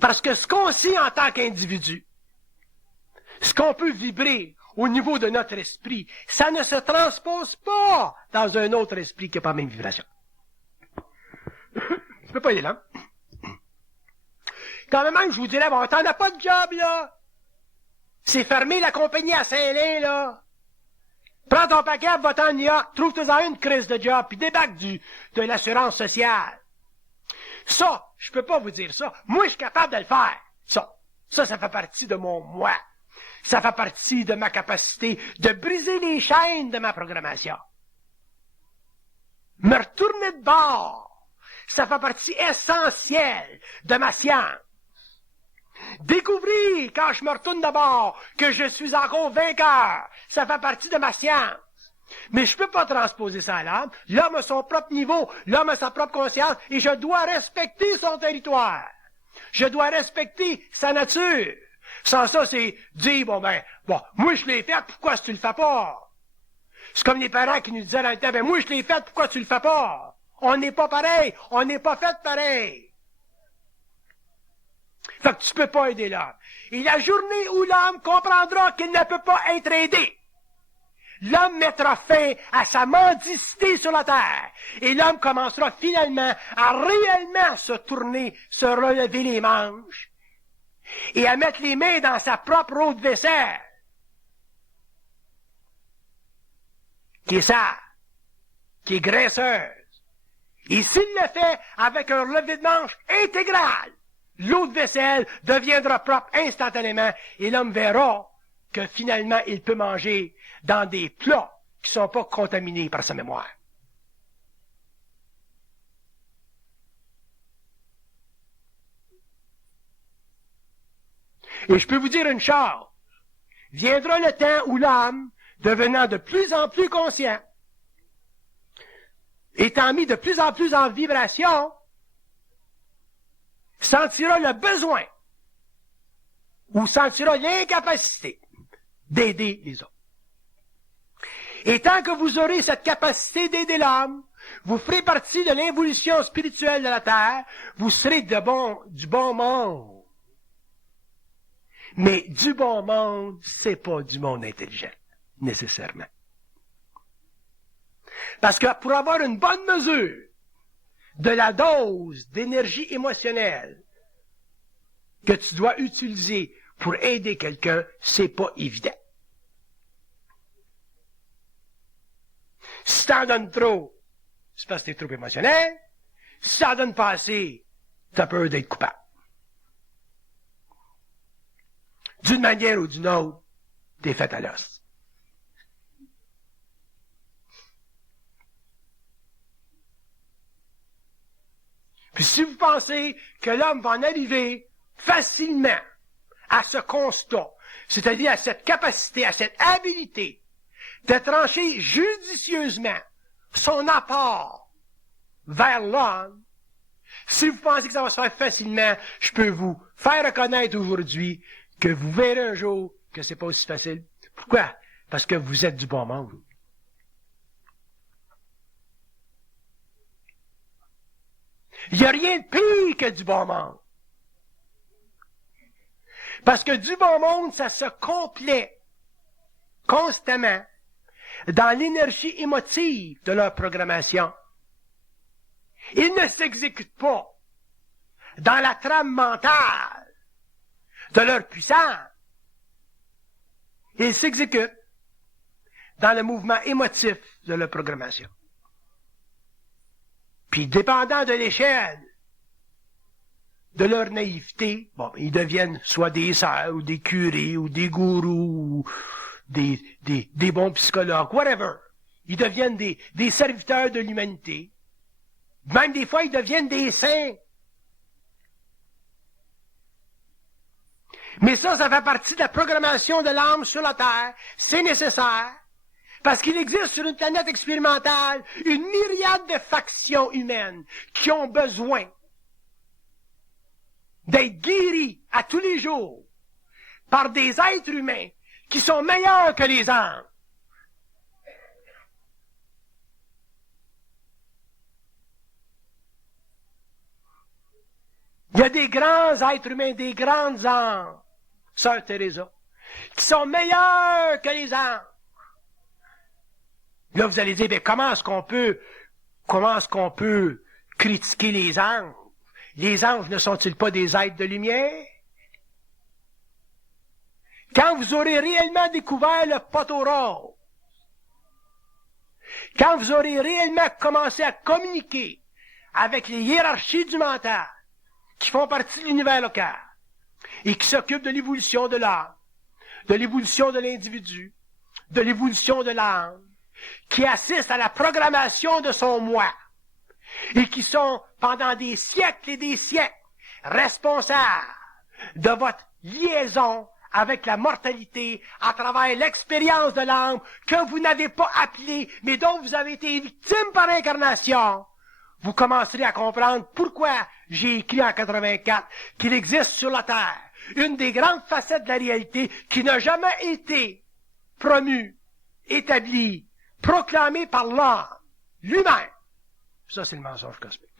Parce que ce qu'on sait en tant qu'individu, ce qu'on peut vibrer au niveau de notre esprit, ça ne se transpose pas dans un autre esprit qui n'a pas la même vibration. Tu peux pas aider l'homme. Quand même, je vous dirais, bon, t'en as pas de job, là. C'est fermé la compagnie à Saint-Lin, là. Prends ton paquet, va-t'en à New York, trouve-toi une crise de job, puis débarque de l'assurance sociale. Ça, je peux pas vous dire ça. Moi, je suis capable de le faire. Ça fait partie de mon moi. Ça fait partie de ma capacité de briser les chaînes de ma programmation. Me retourner de bord, ça fait partie essentielle de ma science. Découvrir, quand je me retourne de bord, que je suis encore vainqueur, ça fait partie de ma science. Mais je peux pas transposer ça à l'homme. L'homme a son propre niveau, l'homme a sa propre conscience, et je dois respecter son territoire. Je dois respecter sa nature. Sans ça, c'est dire, moi je l'ai fait, pourquoi tu le fais pas? C'est comme les parents qui nous disaient dans le temps, moi je l'ai fait, pourquoi tu le fais pas? On n'est pas pareil, on n'est pas fait pareil. Fait que tu peux pas aider l'homme. Et la journée où l'homme comprendra qu'il ne peut pas être aidé, l'homme mettra fin à sa mendicité sur la terre. Et l'homme commencera finalement à réellement se tourner, se relever les manches et à mettre les mains dans sa propre eau de vaisselle, qui est sale, qui est graisseuse. Et s'il le fait avec un relevé de manche intégral, l'eau de vaisselle deviendra propre instantanément et l'homme verra que finalement il peut manger dans des plats qui ne sont pas contaminés par sa mémoire. Et je peux vous dire une chose. Viendra le temps où l'homme, devenant de plus en plus conscient, étant mis de plus en plus en vibration, sentira le besoin ou sentira l'incapacité d'aider les autres. Et tant que vous aurez cette capacité d'aider l'homme, vous ferez partie de l'évolution spirituelle de la Terre, vous serez du bon monde. Mais du bon monde, c'est pas du monde intelligent, nécessairement. Parce que pour avoir une bonne mesure de la dose d'énergie émotionnelle que tu dois utiliser pour aider quelqu'un, c'est pas évident. Si t'en donnes trop, c'est parce que t'es trop émotionnel. Si t'en donnes pas assez, t'as peur d'être coupable. D'une manière ou d'une autre, t'es fait à l'os. Puis si vous pensez que l'homme va en arriver facilement à ce constat, c'est-à-dire à cette capacité, à cette habilité de trancher judicieusement son apport vers l'homme, si vous pensez que ça va se faire facilement, je peux vous faire reconnaître aujourd'hui que vous verrez un jour que c'est pas aussi facile. Pourquoi? Parce que vous êtes du bon monde. Il n'y a rien de pire que du bon monde. Parce que du bon monde, ça se complète constamment dans l'énergie émotive de leur programmation. Ils ne s'exécutent pas dans la trame mentale de leur puissance. Ils s'exécutent dans le mouvement émotif de leur programmation. Puis, dépendant de l'échelle de leur naïveté, bon, ils deviennent soit des sœurs, ou des curés, ou des gourous, ou des bons psychologues, whatever. Ils deviennent des serviteurs de l'humanité. Même des fois, ils deviennent des saints. Mais ça fait partie de la programmation de l'âme sur la Terre. C'est nécessaire. Parce qu'il existe sur une planète expérimentale une myriade de factions humaines qui ont besoin d'être guéries à tous les jours par des êtres humains qui sont meilleurs que les anges. Il y a des grands êtres humains, des grandes anges, Sœur Teresa, qui sont meilleurs que les anges. Là, vous allez dire, mais comment est-ce qu'on peut critiquer les anges? Les anges ne sont-ils pas des êtres de lumière? Quand vous aurez réellement découvert le poteau rose, quand vous aurez réellement commencé à communiquer avec les hiérarchies du mental, qui font partie de l'univers local, et qui s'occupent de l'évolution de l'âme, de l'évolution de l'individu, de l'évolution de l'âme, qui assistent à la programmation de son moi, et qui sont, pendant des siècles et des siècles, responsables de votre liaison avec la mortalité à travers l'expérience de l'âme que vous n'avez pas appelée, mais dont vous avez été victime par incarnation, vous commencerez à comprendre pourquoi j'ai écrit en 84 qu'il existe sur la Terre une des grandes facettes de la réalité qui n'a jamais été promue, établie, proclamée par l'homme lui-même. Ça, c'est le mensonge cosmique.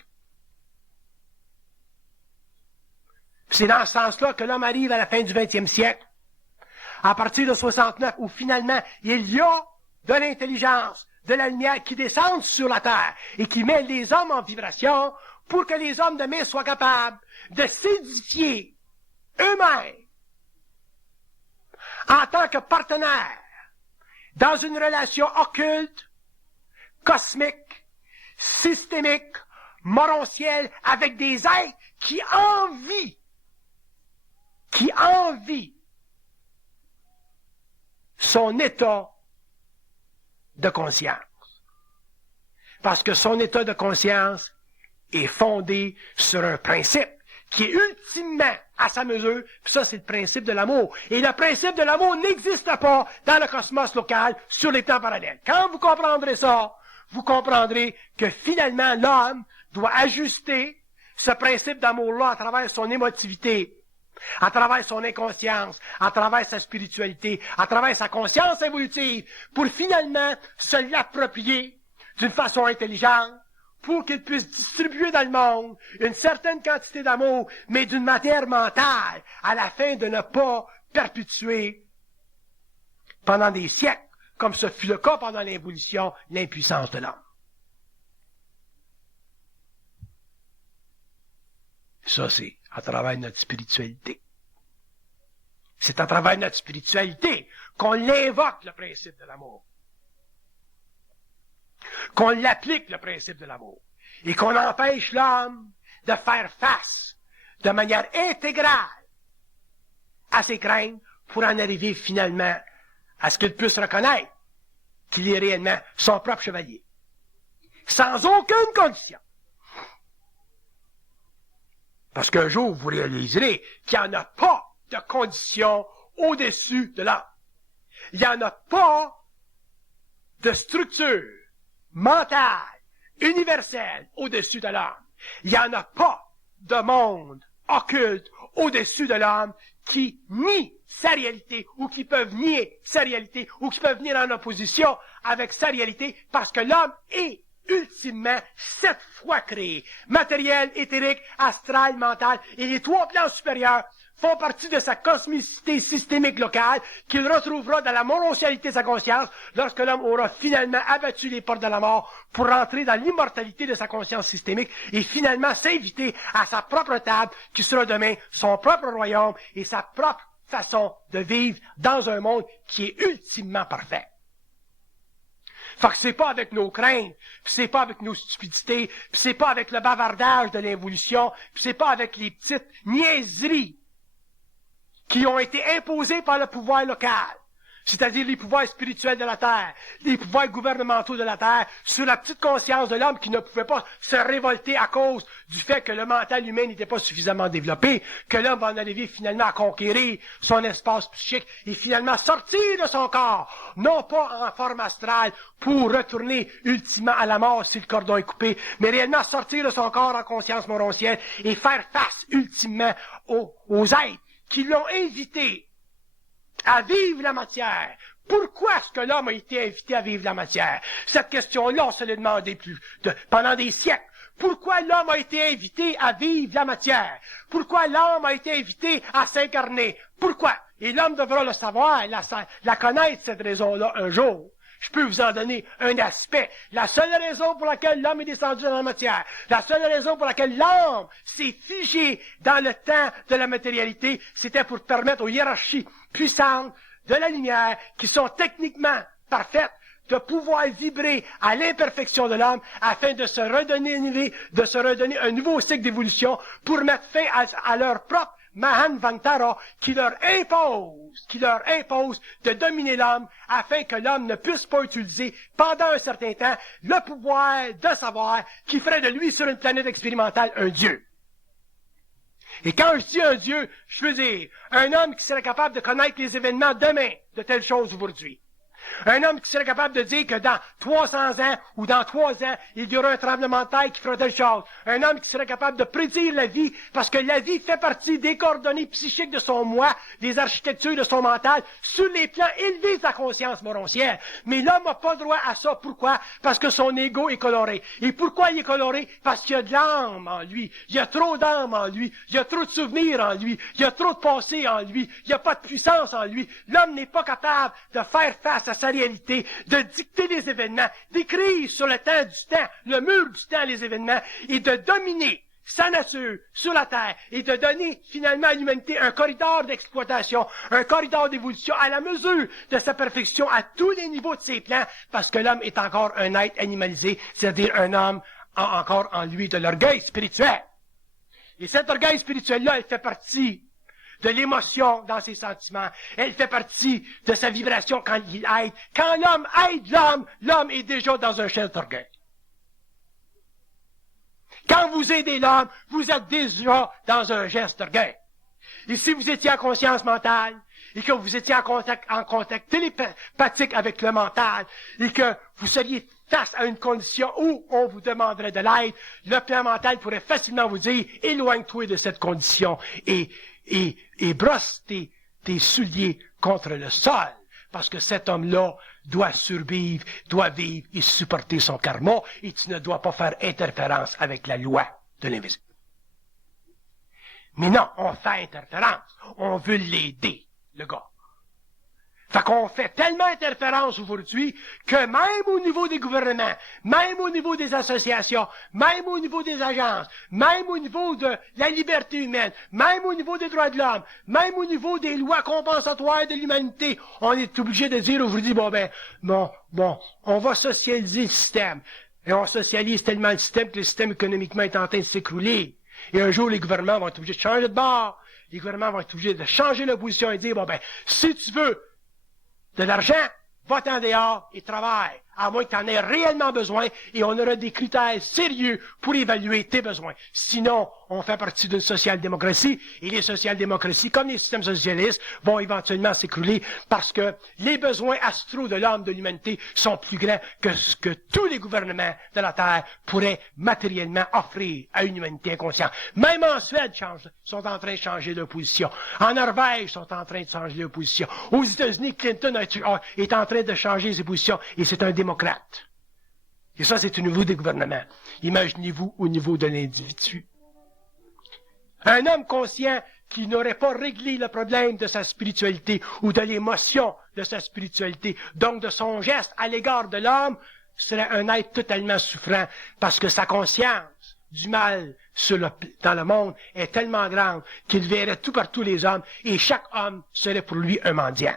C'est dans ce sens-là que l'homme arrive à la fin du 20e siècle, à partir de 69, où finalement, il y a de l'intelligence, de la lumière qui descend sur la Terre et qui met les hommes en vibration pour que les hommes demain soient capables de s'édifier eux-mêmes en tant que partenaires dans une relation occulte, cosmique, systémique, morontielle, avec des êtres qui envient son état de conscience. Parce que son état de conscience est fondé sur un principe qui est ultimement à sa mesure, puis ça, c'est le principe de l'amour. Et le principe de l'amour n'existe pas dans le cosmos local sur les temps parallèles. Quand vous comprendrez ça, vous comprendrez que finalement, l'homme doit ajuster ce principe d'amour-là à travers son émotivité, à travers son inconscience, à travers sa spiritualité, à travers sa conscience évolutive, pour finalement se l'approprier d'une façon intelligente, pour qu'il puisse distribuer dans le monde une certaine quantité d'amour, mais d'une manière mentale, à la fin de ne pas perpétuer pendant des siècles, comme ce fut le cas pendant l'évolution, l'impuissance de l'homme. Ça, c'est à travers notre spiritualité. C'est à travers notre spiritualité qu'on l'invoque, le principe de l'amour. Qu'on l'applique, le principe de l'amour. Et qu'on empêche l'homme de faire face de manière intégrale à ses craintes pour en arriver finalement à ce qu'il puisse reconnaître qu'il est réellement son propre chevalier. Sans aucune condition. Parce qu'un jour, vous réaliserez qu'il n'y en a pas de condition au-dessus de l'homme. Il n'y en a pas de structure mentale, universelle au-dessus de l'homme. Il n'y en a pas de monde occulte au-dessus de l'homme qui nie sa réalité ou qui peuvent nier sa réalité ou qui peuvent venir en opposition avec sa réalité parce que l'homme est ultimement 7 fois créé. Matériel, éthérique, astral, mental et les 3 plans supérieurs font partie de sa cosmicité systémique locale qu'il retrouvera dans la monocialité de sa conscience lorsque l'homme aura finalement abattu les portes de la mort pour rentrer dans l'immortalité de sa conscience systémique et finalement s'inviter à sa propre table qui sera demain son propre royaume et sa propre façon de vivre dans un monde qui est ultimement parfait. Fait que c'est pas avec nos craintes, puis c'est pas avec nos stupidités, puis c'est pas avec le bavardage de l'évolution, puis c'est pas avec les petites niaiseries qui ont été imposées par le pouvoir local, c'est-à-dire les pouvoirs spirituels de la Terre, les pouvoirs gouvernementaux de la Terre, sur la petite conscience de l'homme qui ne pouvait pas se révolter à cause du fait que le mental humain n'était pas suffisamment développé, que l'homme va en arriver finalement à conquérir son espace psychique et finalement sortir de son corps, non pas en forme astrale pour retourner ultimement à la mort si le cordon est coupé, mais réellement sortir de son corps en conscience morontienne et faire face ultimement aux êtres qui l'ont invité à vivre la matière. Pourquoi est-ce que l'homme a été invité à vivre la matière? Cette question-là, on se l'est demandé pendant des siècles. Pourquoi l'homme a été invité à vivre la matière? Pourquoi l'homme a été invité à s'incarner? Pourquoi? Et l'homme devra le savoir, la connaître, cette raison-là, un jour. Je peux vous en donner un aspect. La seule raison pour laquelle l'homme est descendu dans la matière, la seule raison pour laquelle l'homme s'est figé dans le temps de la matérialité, c'était pour permettre aux hiérarchies puissantes de la lumière, qui sont techniquement parfaites, de pouvoir vibrer à l'imperfection de l'homme afin de se redonner un nouveau cycle d'évolution pour mettre fin à leur propre Mahan Vantara qui leur impose de dominer l'homme afin que l'homme ne puisse pas utiliser pendant un certain temps le pouvoir de savoir qui ferait de lui sur une planète expérimentale un Dieu. Et quand je dis un Dieu, je veux dire un homme qui serait capable de connaître les événements demain de telle chose aujourd'hui. Un homme qui serait capable de dire que dans 300 ans ou dans 3 ans, il y aura un tremblement de terre qui fera telle chose. Un homme qui serait capable de prédire la vie, parce que la vie fait partie des coordonnées psychiques de son moi, des architectures de son mental, sur les plans élevés de sa conscience moroncière. Mais l'homme n'a pas droit à ça. Pourquoi? Parce que son ego est coloré. Et pourquoi il est coloré? Parce qu'il y a de l'âme en lui. Il y a trop d'âme en lui. Il y a trop de souvenirs en lui. Il y a trop de pensées en lui. Il n'y a pas de puissance en lui. L'homme n'est pas capable de faire face à sa réalité, de dicter les événements, d'écrire sur le temps du temps, le mur du temps les événements, et de dominer sa nature sur la Terre, et de donner finalement à l'humanité un corridor d'exploitation, un corridor d'évolution à la mesure de sa perfection à tous les niveaux de ses plans, parce que l'homme est encore un être animalisé, c'est-à-dire un homme a encore en lui de l'orgueil spirituel. Et cet orgueil spirituel-là, il fait partie de l'émotion dans ses sentiments. Elle fait partie de sa vibration quand il aide. Quand l'homme aide l'homme, l'homme est déjà dans un chef d'orgueil. Quand vous aidez l'homme, vous êtes déjà dans un geste d'orgueil. Et si vous étiez en conscience mentale, et que vous étiez en contact télépathique avec le mental, et que vous seriez face à une condition où on vous demanderait de l'aide, le plan mental pourrait facilement vous dire, éloigne-toi de cette condition et brosse tes souliers contre le sol. Parce que cet homme-là doit survivre, doit vivre et supporter son karma, et tu ne dois pas faire interférence avec la loi de l'invisible. Mais non, on fait interférence. On veut l'aider, le gars. Fait qu'on fait tellement interférence aujourd'hui que même au niveau des gouvernements, même au niveau des associations, même au niveau des agences, même au niveau de la liberté humaine, même au niveau des droits de l'homme, même au niveau des lois compensatoires de l'humanité, on est obligé de dire aujourd'hui, bon, on va socialiser le système. Et on socialise tellement le système que le système économiquement est en train de s'écrouler. Et un jour, les gouvernements vont être obligés de changer de bord. Les gouvernements vont être obligés de changer de position et dire, si tu veux de l'argent, va-t'en dehors et travaille, à moins que tu en aies réellement besoin, et on aura des critères sérieux pour évaluer tes besoins. Sinon, on fait partie d'une social-démocratie, et les social-démocraties, comme les systèmes socialistes, vont éventuellement s'écrouler parce que les besoins astraux de l'homme, de l'humanité, sont plus grands que ce que tous les gouvernements de la Terre pourraient matériellement offrir à une humanité inconsciente. Même en Suède, sont en train de changer de position. En Norvège, sont en train de changer de position. Aux États-Unis, Clinton est en train de changer ses positions, et c'est un démocrate. Et ça, c'est au niveau des gouvernements. Imaginez-vous au niveau de l'individu. Un homme conscient qui n'aurait pas réglé le problème de sa spiritualité ou de l'émotion de sa spiritualité, donc de son geste à l'égard de l'homme, serait un être totalement souffrant parce que sa conscience du mal dans le monde est tellement grande qu'il verrait tout partout les hommes et chaque homme serait pour lui un mendiant.